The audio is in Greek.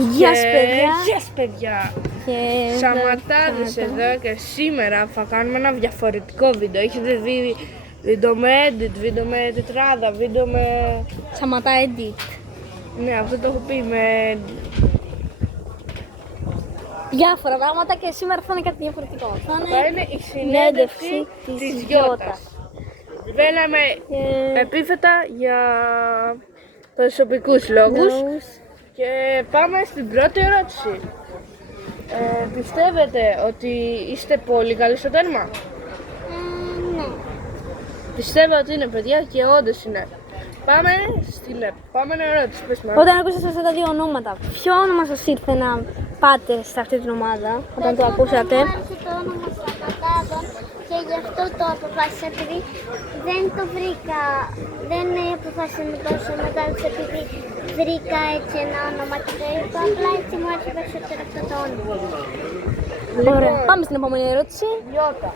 Γεια σας παιδιά. Γεια σας παιδιά. Και Σαματάδες εδώ και σήμερα θα κάνουμε ένα διαφορετικό βίντεο. Έχετε δει βίντεο με edit, βίντεο με τετράδα, βίντεο με... Σαματά edit. Ναι, αυτό το έχω πει με... Διάφορα πράγματα και σήμερα θα είναι κάτι διαφορετικό. Θα είναι η συνέντευξη της Γιώτας. Βέλαμε επίθετα για προσωπικούς λόγους. Και πάμε στην πρώτη ερώτηση. Πιστεύετε ότι είστε πολύ καλοί στο τέρμα? Ναι. Πιστεύω ότι είναι παιδιά και όντως είναι. Πάμε στην επόμενη ερώτηση. Πες μας. Όταν ακούσατε αυτά τα δύο ονόματα, ποιο όνομα σας ήρθε να πάτε σε αυτή την ομάδα, όταν το ακούσατε? Μου άρεσε το όνομα Σαματάδων και γι' αυτό το αποφάσισα, επειδή δεν το βρήκα, δεν αποφάσισα με τόσο μεγάλο, επειδή βρήκα έτσι ένα όνομα και το είπα, απλά έτσι μου άρεσε περισσότερο αυτό το όνομα. Ωραία. Πάμε στην επόμενη ερώτηση. Γιώτα.